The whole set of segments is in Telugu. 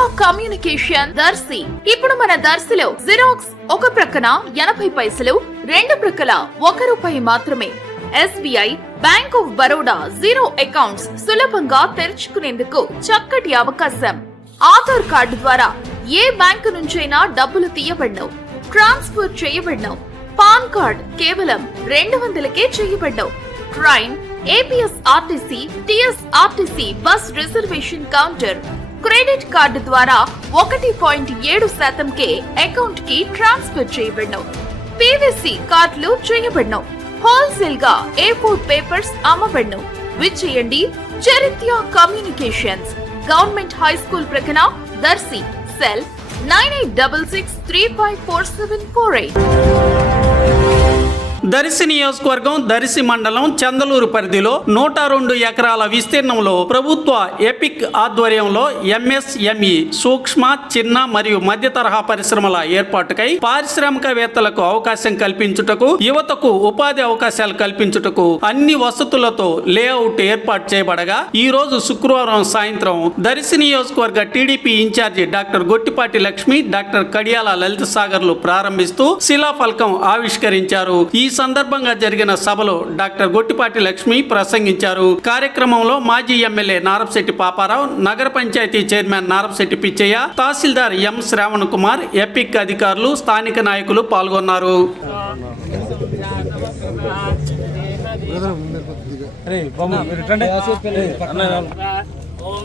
దివ్య కమ్యూనికేషన్ దర్శి ఇప్పుడు మన దర్శిలో జిరాక్స్ ఒక ప్రక్కన ఎనభై పైసలు రెండు ప్రక్కల ఒక రూపాయి మాత్రమే. SBI bank of Baroda zero accounts సులభంగా తెరుచుకునేందుకు చక్కటి అవకాశం. ఆధార్ కార్డు ద్వారా ఏ బ్యాంకు నుంచైనా డబ్బులు తీయబడ్ను ట్రాన్స్ఫర్ చేయబడ్ను పాన్ కార్డ్ కేవలం రెండు వందలకే చేయబడ్ను train APS RTC TS RTC bus reservation counter credit card ద్వారా ఒకటి పాయింట్ ఏడు శాతంకే అకౌంట్కి ట్రాన్స్ఫర్ చేయబడినవు. పీవీసీ కార్డులు చేయబడినవు. హోల్సేల్గా ఎయిర్పోర్ట్ పేపర్స్ అమ్మబడ్ను విచ్చేయండి చరిత్య కమ్యూనికేషన్స్. గవర్నమెంట్ హై స్కూల్ ప్రక్కన Darsi cell nine eight double six three five four seven four eight. Darsi నియోజకవర్గం దర్శి మండలం చందలూరు పరిధిలో నూట రెండు ఎకరాల విస్తీర్ణంలో ప్రభుత్వ ఎపిక్ ఆధ్వర్యంలో ఎంఎస్ఎంఈ సూక్ష్మ చిన్న మరియు మధ్య తరహా పరిశ్రమల ఏర్పాటుకై పారిశ్రామికవేత్తలకు అవకాశం కల్పించుటకు యువతకు ఉపాధి అవకాశాలు కల్పించుటకు అన్ని వసతులతో లేఅవుట్ ఏర్పాటు చేయబడగా ఈ రోజు శుక్రవారం సాయంత్రం దరిసి నియోజకవర్గ TDP incharge doctor Gottipati Lakshmi doctor Kadiyala Lalitha సాగర్లు ప్రారంభిస్తూ శిలాఫలకం ఆవిష్కరించారు. ఈ సందర్భంగా జరిగిన సభలో డాక్టర్ గొట్టిపాటి లక్ష్మి ప్రసంగించారు. కార్యక్రమంలో మాజీ ఎమ్మెల్యే నారపశెట్టి పాపారావు నగర పంచాయతీ చైర్మన్ నారపశెట్టి పిచ్చయ్య తహసీల్దార్ ఎం శ్రావణ్ కుమార్ ఎపిక్ అధికారులు స్థానిక నాయకులు పాల్గొన్నారు. అరే బాబు మీరు రండి ఏయ్, అన్న, ఓం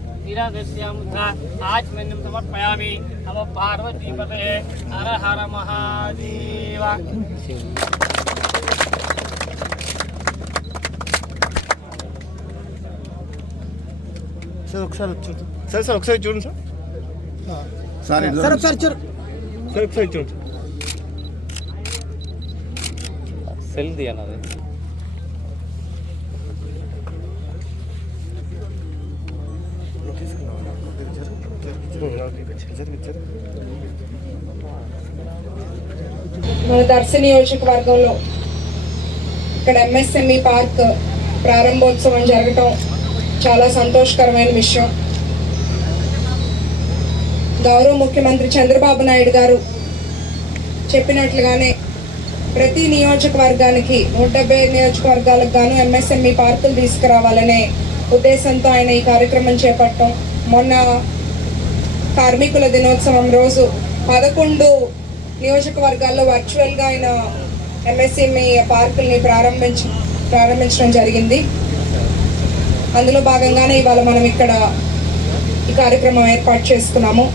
అస్తుభ్యరూపేభ్యः ఆనందకర్పూరమంగళ నిరాదస్యాముద్ధ ఆచమన్యం సమర్పయామి నమ పార్వతీపతే హర హర మహాదేవ సార్ ఒకసారి చూడు సార్ సార్ ఒకసారి చూడండి సార్ సార్ ఇటు సార్ ఒకసారి చూడు సార్ ఒకసారి చూడండి సెల్ దియనది మన దర్శ నియోజకవర్గంలో ఇక్కడ ఎంఎస్ఎంఈ పార్క్ ప్రారంభోత్సవం జరగటం చాలా సంతోషకరమైన విషయం. గౌరవ ముఖ్యమంత్రి చంద్రబాబు నాయుడు గారు చెప్పినట్లుగానే ప్రతి నియోజకవర్గానికి నూట డెబ్బై ఐదు నియోజకవర్గాలకు గాను ఎంఎస్ఎంఈ పార్కులు తీసుకురావాలనే ఉద్దేశంతో ఆయన ఈ కార్యక్రమం చేపట్టడం. మొన్న కార్మికుల దినోత్సవం రోజు పదకొండు నియోజకవర్గాల్లో వర్చువల్గా ఆయన ఎంఎస్ఎంఈ పార్కుల్ని ప్రారంభించ ప్రారంభించడం జరిగింది. అందులో భాగంగానే ఇవాళ మనం ఇక్కడ ఈ కార్యక్రమం ఏర్పాటు చేసుకున్నాము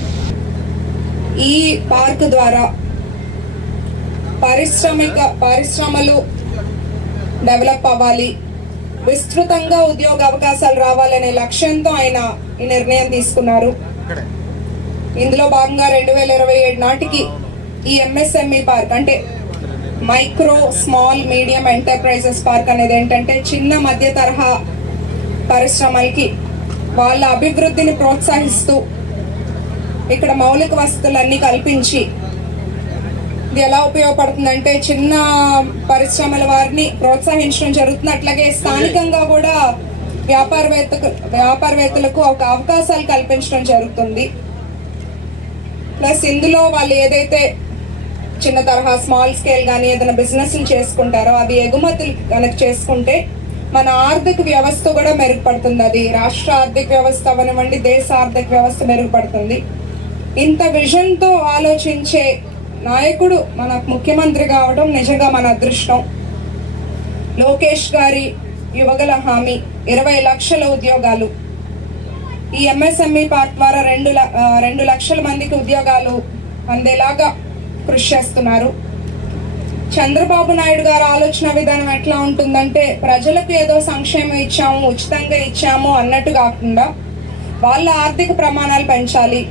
ఈ పార్క్ ద్వారా పారిశ్రామిక పరిశ్రమలు డెవలప్ అవ్వాలి. విస్తృతంగా ఉద్యోగ అవకాశాలు రావాలనే లక్ష్యంతో ఆయన ఈ నిర్ణయం తీసుకున్నారు. ఇందులో భాగంగా రెండు వేల ఇరవై ఏడు నాటికి ఈ ఎంఎస్ఎంఈ పార్క్ అంటే micro small medium enterprises park అనేది ఏంటంటే చిన్న మధ్య తరహా పరిశ్రమలకి వాళ్ళ అభివృద్ధిని ప్రోత్సహిస్తూ ఇక్కడ మౌలిక వసతులన్నీ కల్పించి ఇది ఎలా ఉపయోగపడుతుందంటే చిన్న పరిశ్రమల వారిని ప్రోత్సహించడం జరుగుతుంది. అట్లాగే స్థానికంగా కూడా వ్యాపారవేత్తకు వ్యాపారవేత్తలకు ఒక అవకాశాలు కల్పించడం జరుగుతుంది. ప్లస్ ఇందులో వాళ్ళు ఏదైతే చిన్న తరహా స్మాల్ స్కేల్ కానీ ఏదైనా బిజినెస్లు చేసుకుంటారో అవి ఎగుమతులు కనుక చేసుకుంటే మన ఆర్థిక వ్యవస్థ కూడా మెరుగుపడుతుంది. అది రాష్ట్ర ఆర్థిక వ్యవస్థ అవనివ్వండి దేశ ఆర్థిక వ్యవస్థ మెరుగుపడుతుంది. ఇంత విజన్తో ఆలోచించే నాయకుడు మన ముఖ్యమంత్రి కావడం నిజంగా మన అదృష్టం. లోకేష్ గారి యువగల హామీ ఇరవై లక్షల ఉద్యోగాలు. ఈ ఎంఎస్ఎంఈ పార్క్ ద్వారా రెండు ల- రెండు లక్షల మందికి ఉద్యోగాలు అందేలాగా కృషి చేస్తున్నారు. చంద్రబాబు నాయుడు గారు ఆలోచన విధానం ఎట్లా ఉంటుందంటే ప్రజలకు ఏదో సంక్షేమం ఇచ్చాము ఉచితంగా ఇచ్చాము అన్నట్టు కాకుండా వాళ్ళ ఆర్థిక ప్రమాణాలు పెంచాలి.